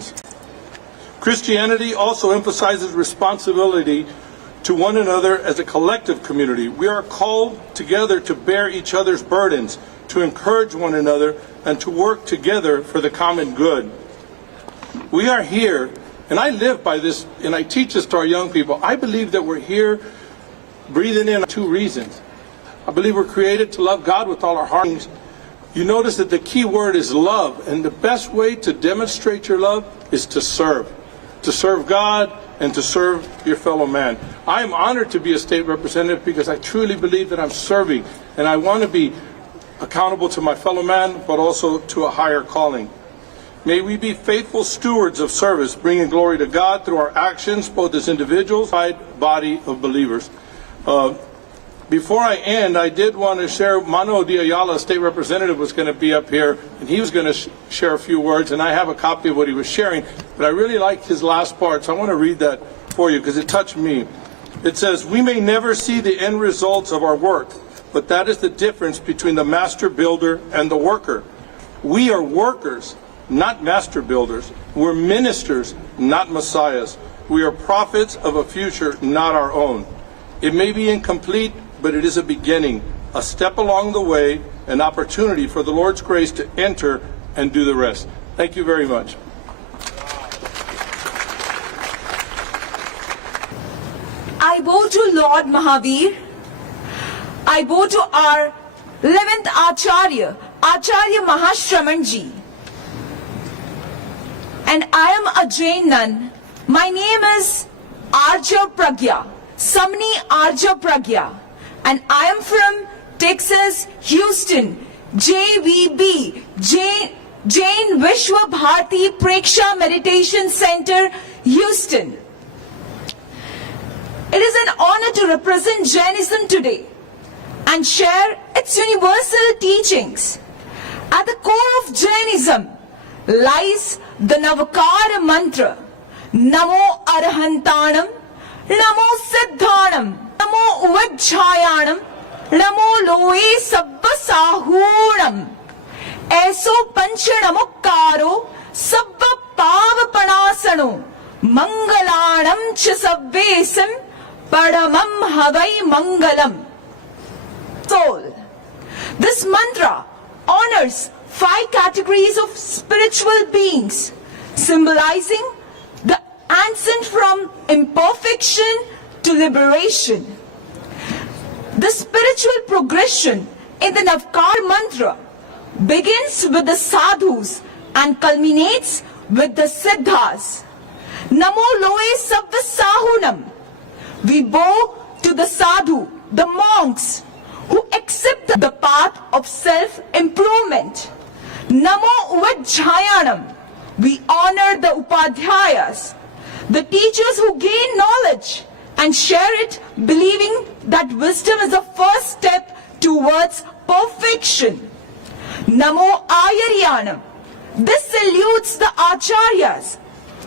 burdens. Christianity also emphasizes responsibility to one another as a collective community. We are called together to bear each other's burdens, to encourage one another, and to work together for the common good. We are here, and I live by this, and I teach this to our young people. I believe that we're here breathing in two reasons. I believe we're created to love God with all our hearts. You notice that the key word is love, and the best way to demonstrate your love is to serve God and to serve your fellow man. I am honored to be a state representative because I truly believe that I'm serving, and I want to be accountable to my fellow man, but also to a higher calling. May we be faithful stewards of service, bringing glory to God through our actions, both as individuals and body of believers. Before I end, I did want to share, Mano Diayala, state representative, was going to be up here, and he was going to share a few words, and I have a copy of what he was sharing, but I really liked his last part, so I want to read that for you because it touched me. It says, "We may never see the end results of our work, but that is the difference between the master builder and the worker. We are workers, not master builders. We're ministers, not messiahs. We are prophets of a future not our own. It may be incomplete, but it is a beginning, a step along the way, an opportunity for the Lord's grace to enter and do the rest." Thank you very much. I bow to Lord Mahavir. I bow to our 11th Acharya, Acharya Mahashramanji. And I am a Jain nun. My name is Arja Pragya, Samni Arja Pragya. And I am from Texas, Houston, JVB, Jain Vishwa Bharati Preksha Meditation Center, Houston. It is an honor to represent Jainism today and share its universal teachings. At the core of Jainism lies the Navakara mantra, Namo Arhantanam, Namo Siddhanam, Namo Uvajjayanam, Namo Loe Sabba Sahunam. Eso Panchanamukkaro Sabba Pavapanasano, Mangalanam Cha Sabvesim, Padamam Havai Mangalam. Soul. This mantra honors 5 categories of spiritual beings, symbolizing the ascent from imperfection to liberation. The spiritual progression in the Navkar mantra begins with the sadhus and culminates with the siddhas. Namo loe sabba sahunam. We bow to the sadhu, the monks, who accept the path of self-improvement. Namo Uvajjayanam. We honor the Upadhyayas, the teachers who gain knowledge and share it, believing that wisdom is the first step towards perfection. Namo Ayaryanam. This salutes the Acharyas,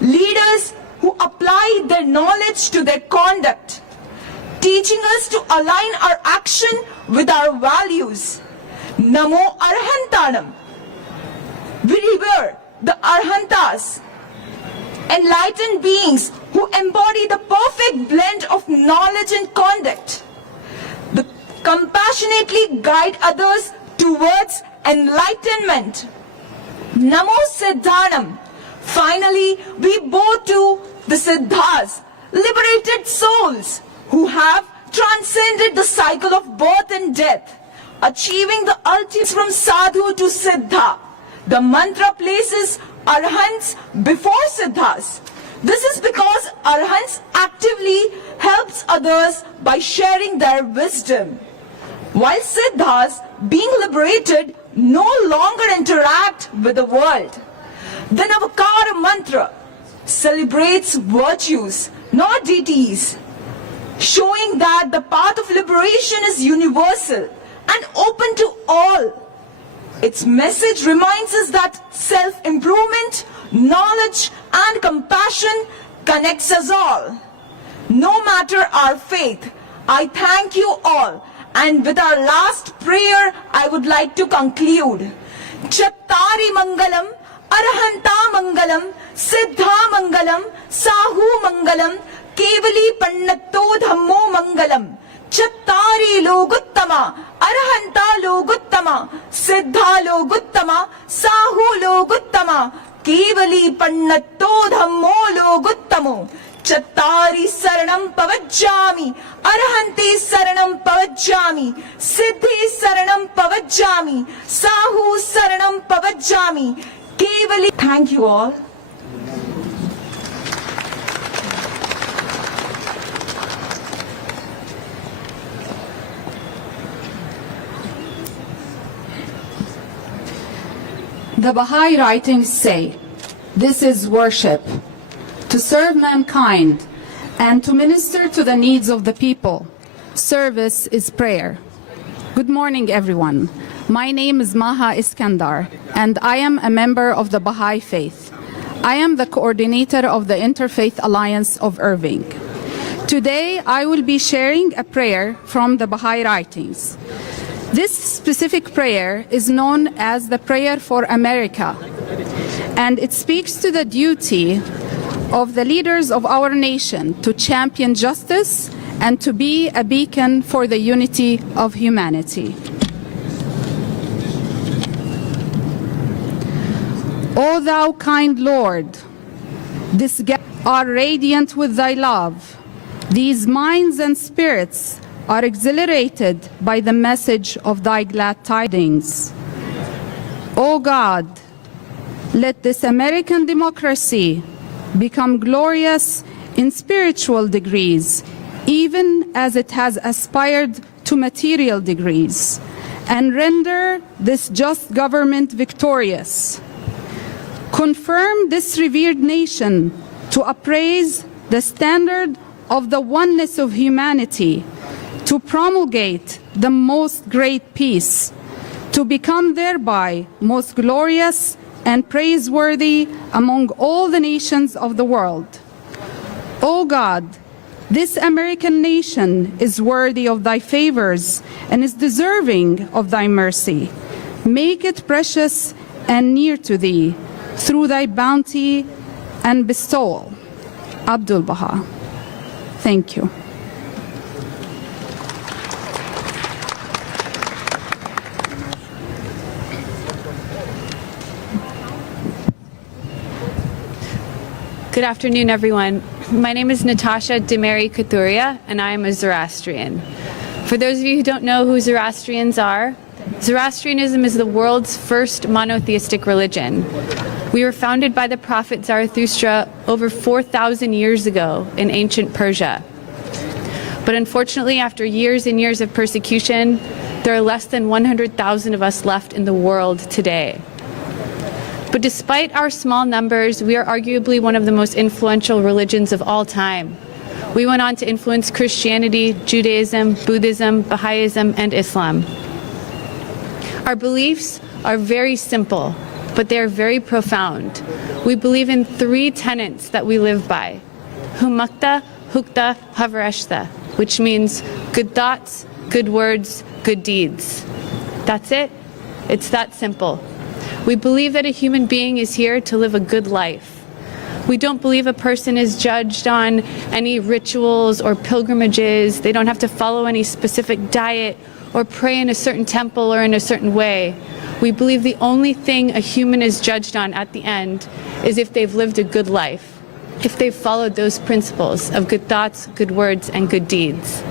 leaders who apply their knowledge to their conduct, teaching us to align our action with our values. Namo Arhantanam. We revere the Arhantas, enlightened beings who embody the perfect blend of knowledge and conduct. They compassionately guide others towards enlightenment. Namo Siddhanam. Finally, we bow to the Siddhas, liberated souls who have transcended the cycle of birth and death, achieving the ultimate from sadhu to siddha. The mantra places arhants before siddhas. This is because arhants actively helps others by sharing their wisdom, while siddhas, being liberated, no longer interact with the world. The Navakara mantra celebrates virtues, not deities, showing that the path of liberation is universal and open to all. Its message reminds us that self-improvement, knowledge and compassion connects us all. No matter our faith, I thank you all, and with our last prayer I would like to conclude. Chattari Mangalam, Arhanta Mangalam, सिद्धा मंगलम साहू मंगलम केवली पन्नतो धम्मो मंगलम चत्तारी लोगुत्तमा अरहंता लोगुत्तमा सिद्धा लोगुत्तमा साहू लोगुत्तमा केवली पन्नतो धम्मो लोगुत्तमो चत्तारि शरणं पवज्जामि अरहन्ते शरणं पवज्जामि सिद्धि शरणं पवज्जामि साहू शरणं पवज्जामि केवली. Thank you all. The Baha'i writings say, this is worship, to serve mankind and to minister to the needs of the people. Service is prayer. Good morning, everyone. My name is Maha Iskandar, and I am a member of the Baha'i Faith. I am the coordinator of the Interfaith Alliance of Irving. Today, I will be sharing a prayer from the Baha'i writings. This specific prayer is known as the Prayer for America, and it speaks to the duty of the leaders of our nation to champion justice and to be a beacon for the unity of humanity. O thou kind Lord, this are radiant with thy love. These minds and spirits are exhilarated by the message of thy glad tidings. O God, let this American democracy become glorious in spiritual degrees, even as it has aspired to material degrees, and render this just government victorious. Confirm this revered nation to appraise the standard of the oneness of humanity, to promulgate the most great peace, to become thereby most glorious and praiseworthy among all the nations of the world. O God, this American nation is worthy of thy favors and is deserving of thy mercy. Make it precious and near to thee through thy bounty and bestowal. Abdul Baha. Thank you. Good afternoon, everyone. My name is Natasha Demary Kathuria, and I am a Zoroastrian. For those of you who don't know who Zoroastrians are, Zoroastrianism is the world's first monotheistic religion. We were founded by the prophet Zarathustra over 4,000 years ago in ancient Persia. But unfortunately, after years and years of persecution, there are less than 100,000 of us left in the world today. But despite our small numbers, we are arguably one of the most influential religions of all time. We went on to influence Christianity, Judaism, Buddhism, Baha'ism, and Islam. Our beliefs are very simple, but they are very profound. We believe in three tenets that we live by: Humakta, Hukta, Havareshta, which means good thoughts, good words, good deeds. That's it. It's that simple. We believe that a human being is here to live a good life. We don't believe a person is judged on any rituals or pilgrimages. They don't have to follow any specific diet or pray in a certain temple or in a certain way. We believe the only thing a human is judged on at the end is if they've lived a good life, if they've followed those principles of good thoughts, good words, and good deeds.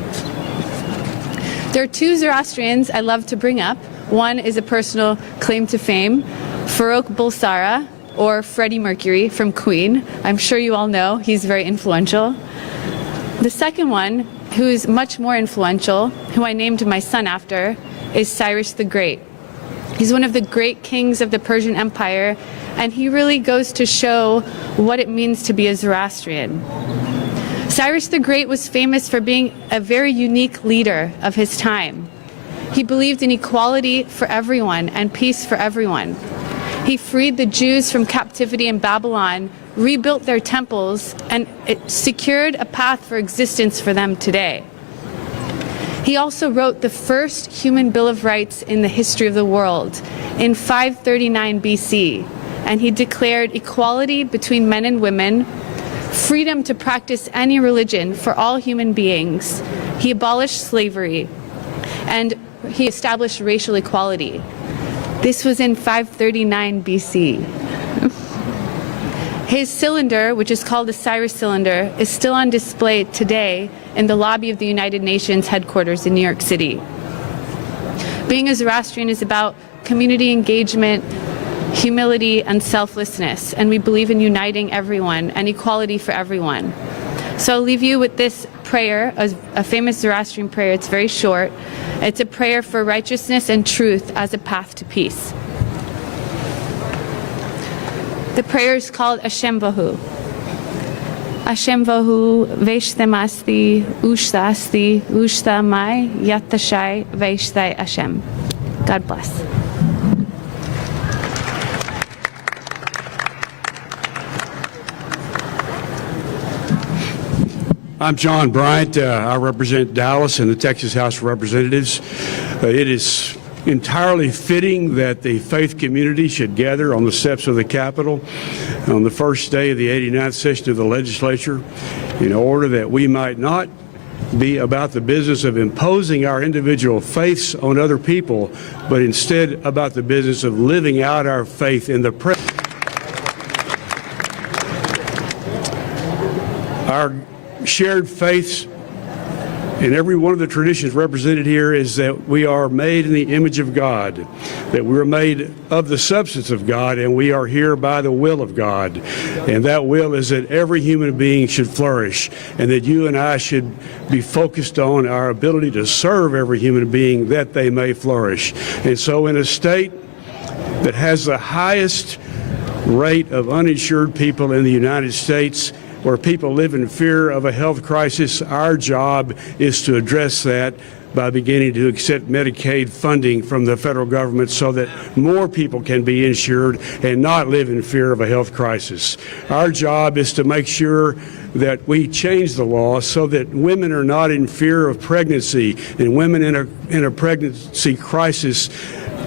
There are two Zoroastrians I love to bring up. One is a personal claim to fame, Farrokh Bulsara, or Freddie Mercury from Queen. I'm sure you all know he's very influential. The second one, who is much more influential, who I named my son after, is Cyrus the Great. He's one of the great kings of the Persian Empire, and he really goes to show what it means to be a Zoroastrian. Cyrus the Great was famous for being a very unique leader of his time. He believed in equality for everyone and peace for everyone. He freed the Jews from captivity in Babylon, rebuilt their temples, and it secured a path for existence for them today. He also wrote the first human Bill of Rights in the history of the world in 539 BC, and he declared equality between men and women, freedom to practice any religion for all human beings. He abolished slavery, and he established racial equality. This was in 539 BC. His cylinder, which is called the Cyrus Cylinder, is still on display today in the lobby of the United Nations headquarters in New York City. Being a Zoroastrian is about community engagement, humility, and selflessness, and we believe in uniting everyone and equality for everyone. So I'll leave you with this prayer, a famous Zoroastrian prayer. It's very short. It's a prayer for righteousness and truth as a path to peace. The prayer is called Ashem Vahu. Ashem Vahu Vaishtamasti Ushtasti Ushtamai Yatashai Vaishtai Ashem. God bless. I'm John Bryant. I represent Dallas in the Texas House of Representatives. It is entirely fitting that the faith community should gather on the steps of the Capitol on the first day of the 89th session of the legislature in order that we might not be about the business of imposing our individual faiths on other people, but instead about the business of living out our faith in the present. Our shared faiths in every one of the traditions represented here is that we are made in the image of God, that we're made of the substance of God, and we are here by the will of God. And that will is that every human being should flourish, and that you and I should be focused on our ability to serve every human being that they may flourish. And so in a state that has the highest rate of uninsured people in the United States, where people live in fear of a health crisis, our job is to address that by beginning to accept Medicaid funding from the federal government so that more people can be insured and not live in fear of a health crisis. Our job is to make sure that we change the law so that women are not in fear of pregnancy, and women in a pregnancy crisis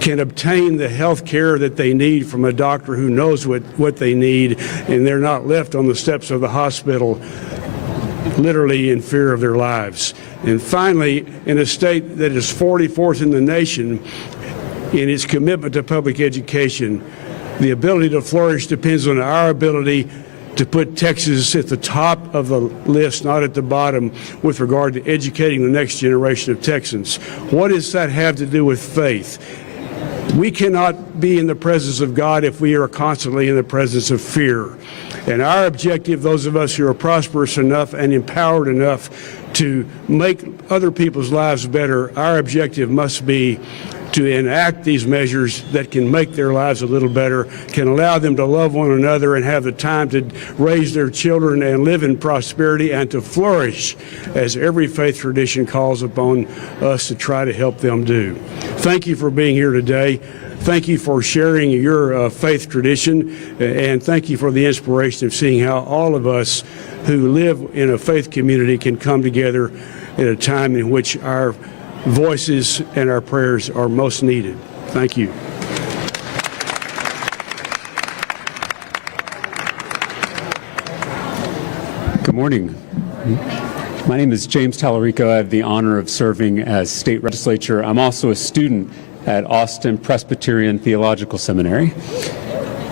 can obtain the health care that they need from a doctor who knows what they need, and they're not left on the steps of the hospital literally in fear of their lives. And finally, in a state that is 44th in the nation in its commitment to public education, the ability to flourish depends on our ability to put Texas at the top of the list, not at the bottom, with regard to educating the next generation of Texans. What does that have to do with faith? We cannot be in the presence of God if we are constantly in the presence of fear. And our objective, those of us who are prosperous enough and empowered enough to make other people's lives better, our objective must be to enact these measures that can make their lives a little better, can allow them to love one another and have the time to raise their children and live in prosperity and to flourish, as every faith tradition calls upon us to try to help them do. Thank you for being here today. Thank you for sharing your faith tradition, and thank you for the inspiration of seeing how all of us who live in a faith community can come together at a time in which our voices and our prayers are most needed. Thank you. Good morning. My name is James Tallarico. I have the honor of serving as state legislature. I'm also a student at Austin Presbyterian Theological Seminary.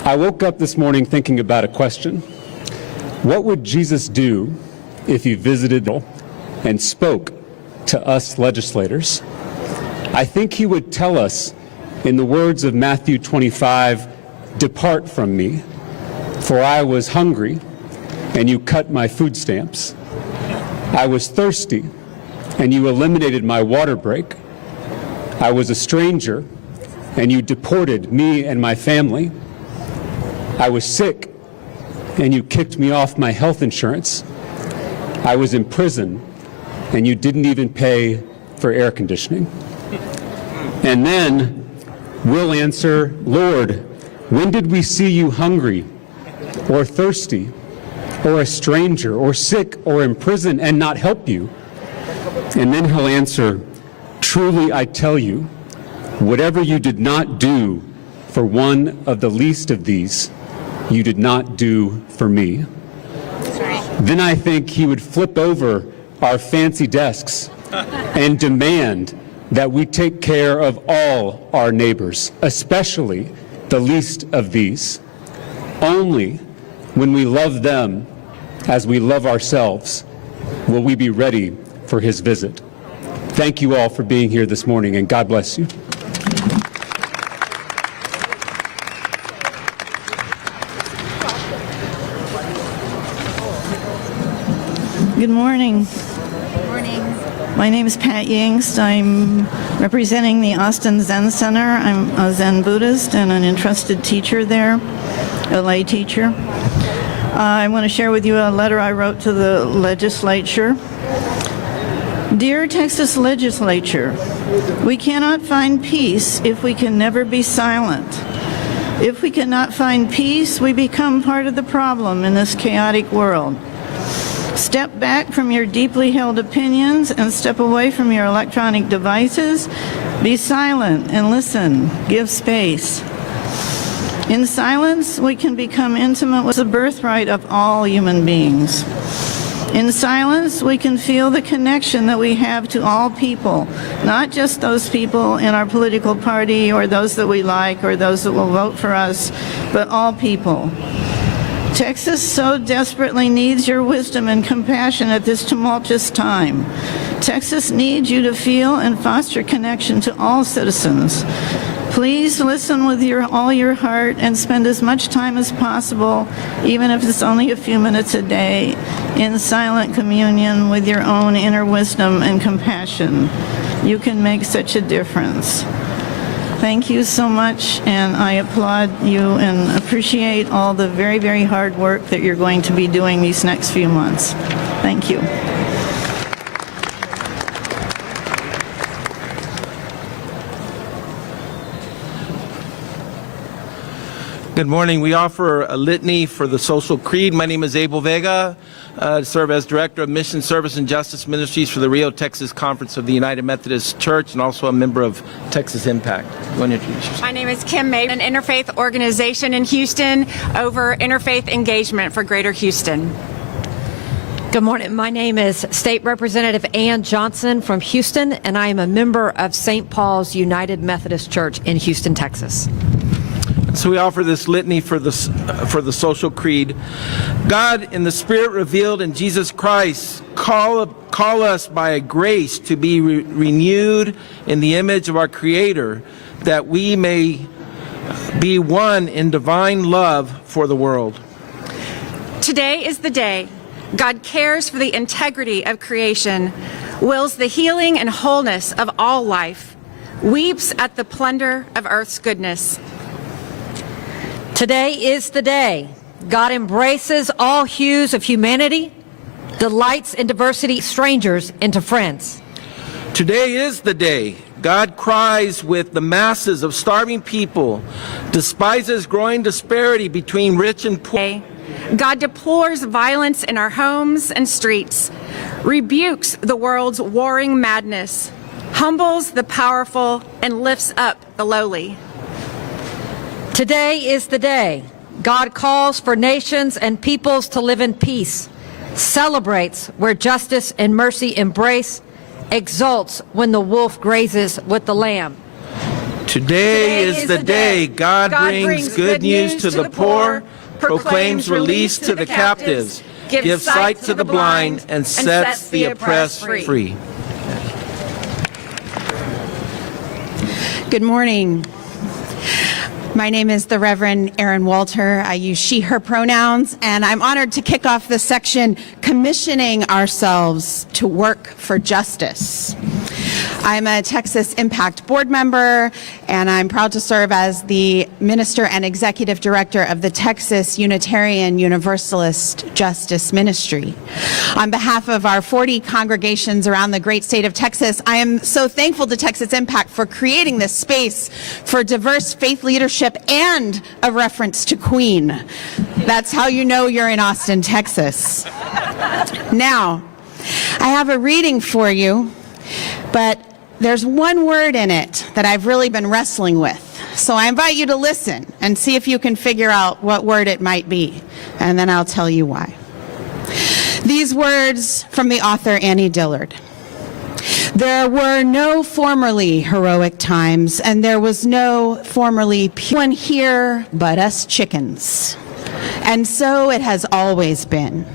I woke up this morning thinking about a question. What would Jesus do if he visited and spoke to us legislators? I think he would tell us, in the words of Matthew 25, "Depart from me, for I was hungry, and you cut my food stamps. I was thirsty, and you eliminated my water break. I was a stranger, and you deported me and my family. I was sick, and you kicked me off my health insurance. I was in prison, and you didn't even pay for air conditioning." And then we'll answer, "Lord, when did we see you hungry or thirsty or a stranger or sick or in prison and not help you?" And then he'll answer, "Truly I tell you, whatever you did not do for one of the least of these, you did not do for me. Then I think he would flip over our fancy desks and demand that we take care of all our neighbors, especially the least of these. Only when we love them as we love ourselves will we be ready for his visit. Thank you all for being here this morning, and God bless you. Good morning. My name is Pat Yingst. I'm representing the Austin Zen Center. I'm a Zen Buddhist and an entrusted teacher there, a lay teacher. I want to share with you a letter I wrote to the legislature. Dear Texas Legislature, we cannot find peace if we can never be silent. If we cannot find peace, we become part of the problem in this chaotic world. Step back from your deeply held opinions and step away from your electronic devices. Be silent and listen. Give space. In silence, we can become intimate with the birthright of all human beings. In silence, we can feel the connection that we have to all people, not just those people in our political party or those that we like or those that will vote for us, but all people. Texas so desperately needs your wisdom and compassion at this tumultuous time. Texas needs you to feel and foster connection to all citizens. Please listen with all your heart and spend as much time as possible, even if it's only a few minutes a day, in silent communion with your own inner wisdom and compassion. You can make such a difference. Thank you so much, and I applaud you and appreciate all the very, very hard work that you're going to be doing these next few months. Thank you. Good morning. We offer a litany for the social creed. My name is Abel Vega. I serve as Director of Mission Service and Justice Ministries for the Rio, Texas Conference of the United Methodist Church, and also a member of Texas Impact. You want to introduce yourself? My name is Kim May, an interfaith organization in Houston over interfaith engagement for Greater Houston. Good morning. My name is State Representative Ann Johnson from Houston, and I am a member of St. Paul's United Methodist Church in Houston, Texas. So we offer this litany for the social creed. God, in the Spirit revealed in Jesus Christ, call us by a grace to be renewed in the image of our Creator, that we may be one in divine love for the world. Today is the day God cares for the integrity of creation, wills the healing and wholeness of all life, weeps at the plunder of earth's goodness. Today is the day God embraces all hues of humanity, delights in diversity, strangers into friends. Today is the day God cries with the masses of starving people, despises growing disparity between rich and poor. God deplores violence in our homes and streets, rebukes the world's warring madness, humbles the powerful, and lifts up the lowly. Today is the day God calls for nations and peoples to live in peace, celebrates where justice and mercy embrace, exults when the wolf grazes with the lamb. Today is the day God brings good news to the poor, proclaims release to the captives, gives sight to the blind, and sets the oppressed free. Good morning. My name is the Reverend Erin Walter. I use she, her pronouns, and I'm honored to kick off this section commissioning ourselves to work for justice. I'm a Texas Impact board member, and I'm proud to serve as the minister and executive director of the Texas Unitarian Universalist Justice Ministry. On behalf of our 40 congregations around the great state of Texas, I am so thankful to Texas Impact for creating this space for diverse faith leadership and a reference to Queen. That's how you know you're in Austin, Texas. Now, I have a reading for you, but there's one word in it that I've really been wrestling with. So I invite you to listen and see if you can figure out what word it might be, and then I'll tell you why. These words from the author Annie Dillard. There were no formerly heroic times, and there was no formerly one here but us chickens. And so it has always been.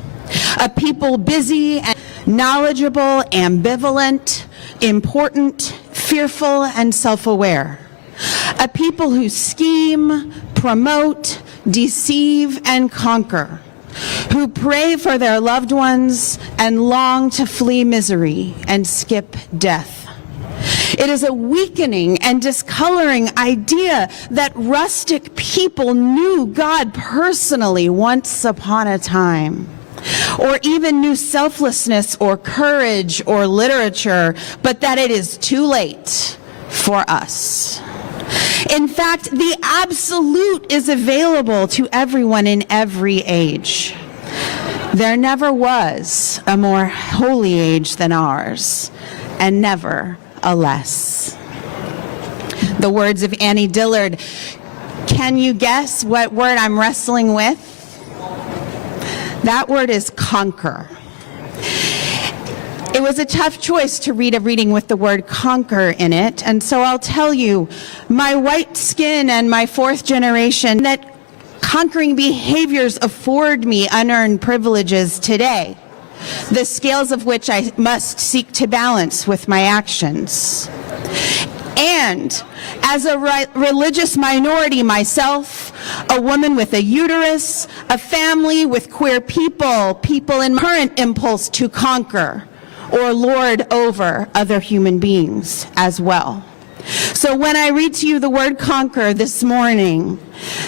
A people busy and knowledgeable, ambivalent, important, fearful, and self-aware. A people who scheme, promote, deceive, and conquer. Who pray for their loved ones and long to flee misery and skip death. It is a weakening and discoloring idea that rustic people knew God personally once upon a time, or even knew selflessness or courage or literature, but that it is too late for us. In fact, the absolute is available to everyone in every age. There never was a more holy age than ours, and never a less. The words of Annie Dillard. Can you guess what word I'm wrestling with? That word is conquer. It was a tough choice to read a reading with the word conquer in it, and so I'll tell you, my white skin and my fourth generation, that conquering behaviors afford me unearned privileges today, the scales of which I must seek to balance with my actions. And as a religious minority myself, a woman with a uterus, a family with queer people, people in current impulse to conquer or lord over other human beings as well. So when I read to you the word conquer this morning,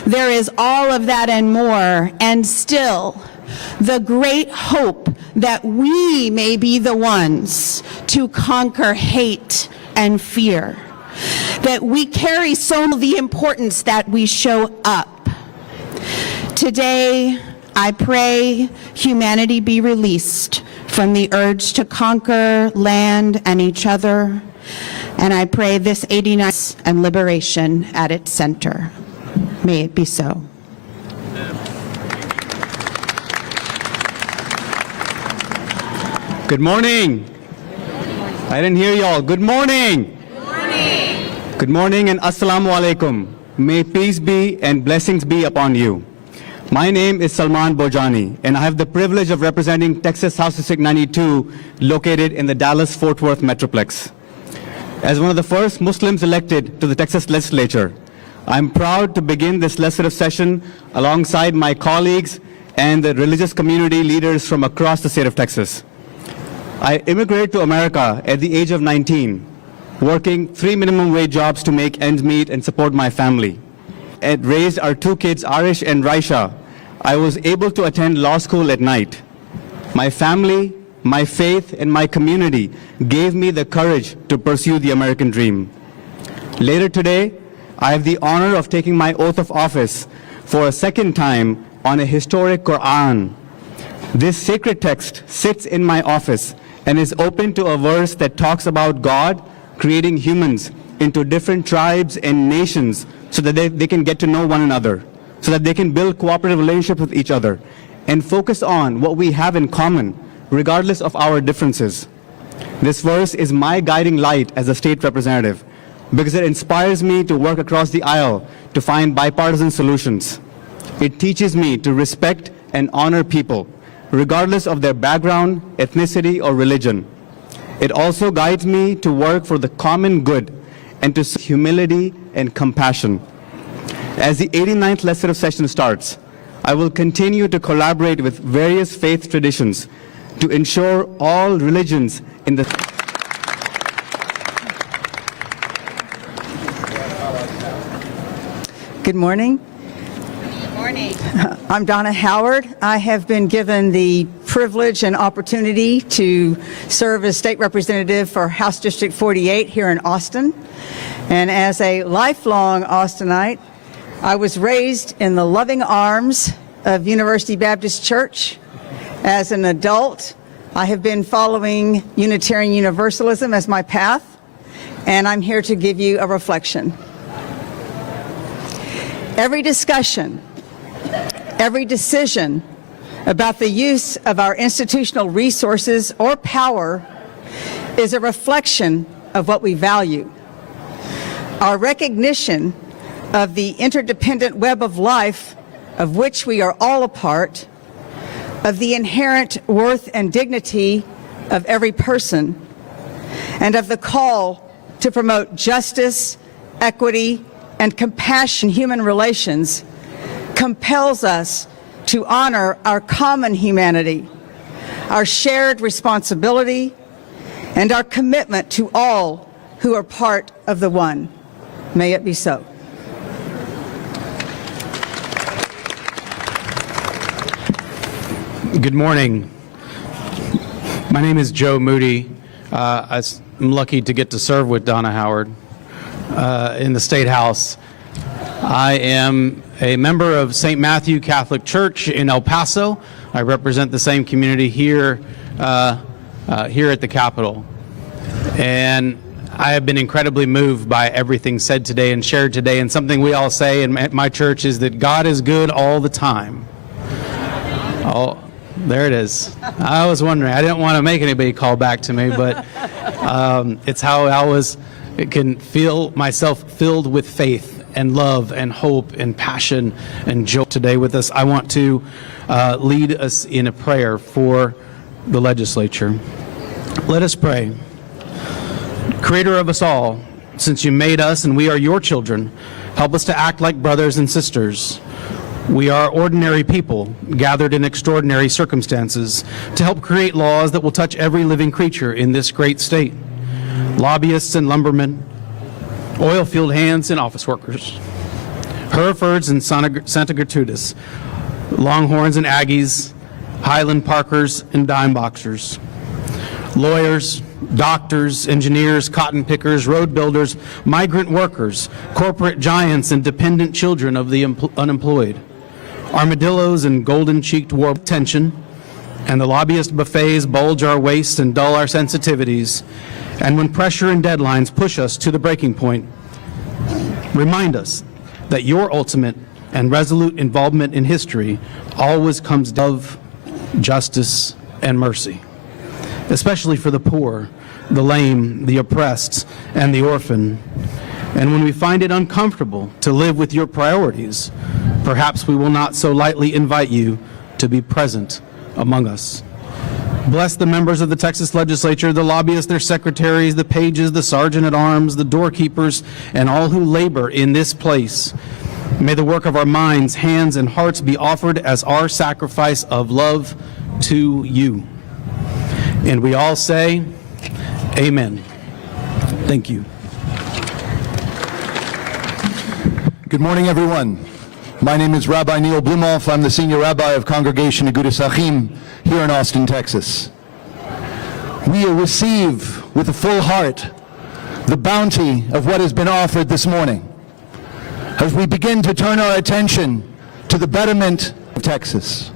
there is all of that and more, and still the great hope that we may be the ones to conquer hate and fear, that we carry so the importance that we show up. Today, I pray humanity be released from the urge to conquer land and each other, and I pray this 89th and liberation at its center. May it be so. Good morning. I didn't hear y'all. Good morning. Good morning. Good morning and assalamu alaikum. May peace be and blessings be upon you. My name is Salman Bojani, and I have the privilege of representing Texas House District 92, located in the Dallas-Fort Worth Metroplex. As one of the first Muslims elected to the Texas legislature, I'm proud to begin this legislative session alongside my colleagues and the religious community leaders from across the state of Texas. I immigrated to America at the age of 19, working 3 minimum wage jobs to make ends meet and support my family. And raised our 2 kids, Arish and Raisha. I was able to attend law school at night. My family, my faith, and my community gave me the courage to pursue the American dream. Later today, I have the honor of taking my oath of office for a second time on a historic Quran. This sacred text sits in my office and is open to a verse that talks about God creating humans into different tribes and nations so that they can get to know one another, so that they can build cooperative relationships with each other and focus on what we have in common, regardless of our differences. This verse is my guiding light as a state representative because it inspires me to work across the aisle to find bipartisan solutions. It teaches me to respect and honor people, regardless of their background, ethnicity, or religion. It also guides me to work for the common good and to humility and compassion. As the 89th legislative session starts, I will continue to collaborate with various faith traditions to ensure all religions in the Good morning. Good morning. I'm Donna Howard. I have been given the privilege and opportunity to serve as state representative for House District 48 here in Austin. And as a lifelong Austinite, I was raised in the loving arms of University Baptist Church. As an adult, I have been following Unitarian Universalism as my path, and I'm here to give you a reflection. Every discussion, every decision about the use of our institutional resources or power is a reflection of what we value. Our recognition of the interdependent web of life of which we are all a part, of the inherent worth and dignity of every person, and of the call to promote justice, equity, and compassion in human relations compels us to honor our common humanity, our shared responsibility, and our commitment to all who are part of the one. May it be so. Good morning. My name is Joe Moody. I'm lucky to get to serve with Donna Howard in the State House. I am a member of St. Matthew Catholic Church in El Paso. I represent the same community here at the Capitol. And I have been incredibly moved by everything said today and shared today. And something we all say in my church is that God is good all the time. Oh, there it is. I was wondering. I didn't want to make anybody call back to me, but it's how I can feel myself filled with faith and love and hope and passion and joy today with us. I want to lead us in a prayer for the legislature. Let us pray. Creator of us all, since you made us and we are your children, help us to act like brothers and sisters. We are ordinary people gathered in extraordinary circumstances to help create laws that will touch every living creature in this great state. Lobbyists and lumbermen, oil field hands and office workers, Herefords and Santa Gertrudis, Longhorns and Aggies, Highland Parkers and dime boxers, lawyers, doctors, engineers, cotton pickers, road builders, migrant workers, corporate giants and dependent children of the unemployed, armadillos and golden-cheeked war tension, and the lobbyist buffets bulge our waists and dull our sensitivities, and when pressure and deadlines push us to the breaking point, remind us that your ultimate and resolute involvement in history always comes of justice and mercy, especially for the poor, the lame, the oppressed, and the orphan. And when we find it uncomfortable to live with your priorities, perhaps we will not so lightly invite you to be present among us. Bless the members of the Texas legislature, the lobbyists, their secretaries, the pages, the sergeant-at-arms, the doorkeepers, and all who labor in this place. May the work of our minds, hands, and hearts be offered as our sacrifice of love to you. And we all say, amen. Thank you. Good morning, everyone. My name is Rabbi Neil Blumoff. I'm the Senior Rabbi of Congregation Agudas Achim here in Austin, Texas. We receive with a full heart the bounty of what has been offered this morning as we begin to turn our attention to the betterment of Texas.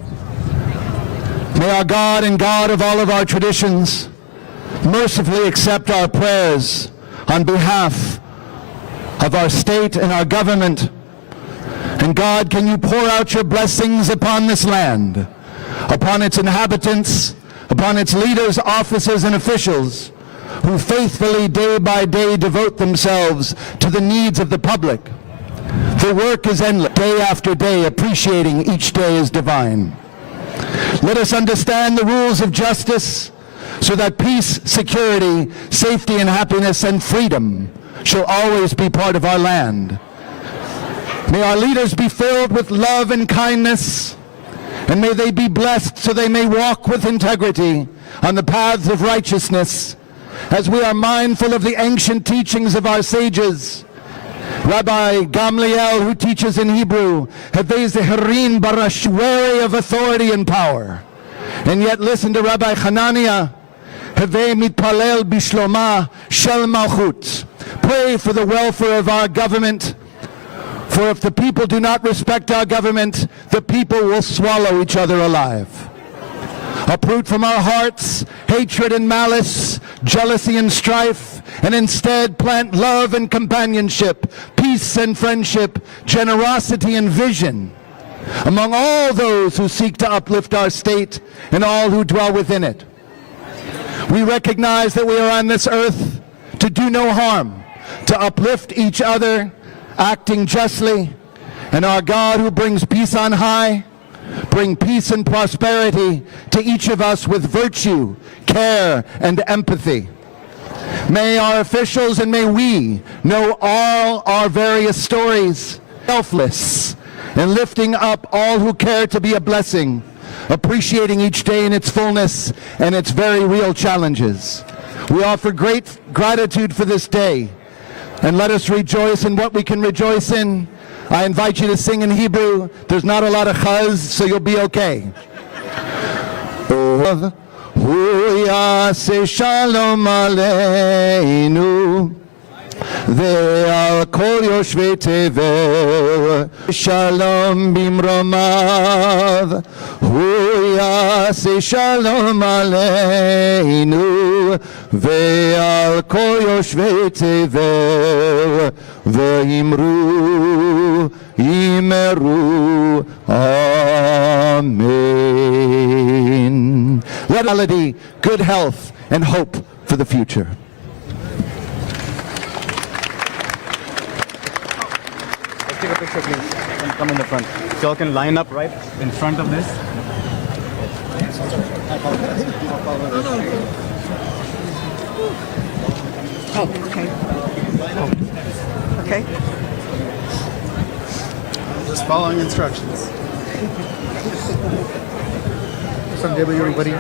May our God and God of all of our traditions mercifully accept our prayers on behalf of our state and our government. And God, can you pour out your blessings upon this land, upon its inhabitants, upon its leaders, officers, and officials who faithfully day by day devote themselves to the needs of the public. The work is endless, day after day, appreciating each day as divine. Let us understand the rules of justice so that peace, security, safety, and happiness and freedom shall always be part of our land. May our leaders be filled with love and kindness, and may they be blessed so they may walk with integrity on the paths of righteousness, as we are mindful of the ancient teachings of our sages. Rabbi Gamliel, who teaches in Hebrew, Havei Zeherin Barash, wary of authority and power. And yet listen to Rabbi Hanania, Havei Mitpalel Bishloma Shel Malchut. Pray for the welfare of our government, for if the people do not respect our government, the people will swallow each other alive. Uproot from our hearts hatred and malice, jealousy and strife, and instead plant love and companionship, peace peace and friendship, generosity and vision among all those who seek to uplift our state and all who dwell within it. We recognize that we are on this earth to do no harm, to uplift each other, acting justly, and our God who brings peace on high, bring peace and prosperity to each of us with virtue, care, and empathy. May our officials and may we know all our various stories, selfless, and lifting up all who care to be a blessing, appreciating each day in its fullness and its very real challenges. We offer great gratitude for this day, and let us rejoice in what we can rejoice in. I invite you to sing in Hebrew. There's not a lot of chaz, so you'll be okay. Hu yaseh shalom aleinu ve'al kol yoshvei tevel shalom bimromav. Hu yaseh shalom aleinu ve'al kol yoshvei tevel ve'imru imeru amen. Melody, good health, and hope for the future. Let's take a picture, please, and come in the front. So y'all can line up right in front of this. Oh, okay. Okay. Just following instructions. Someday, everybody.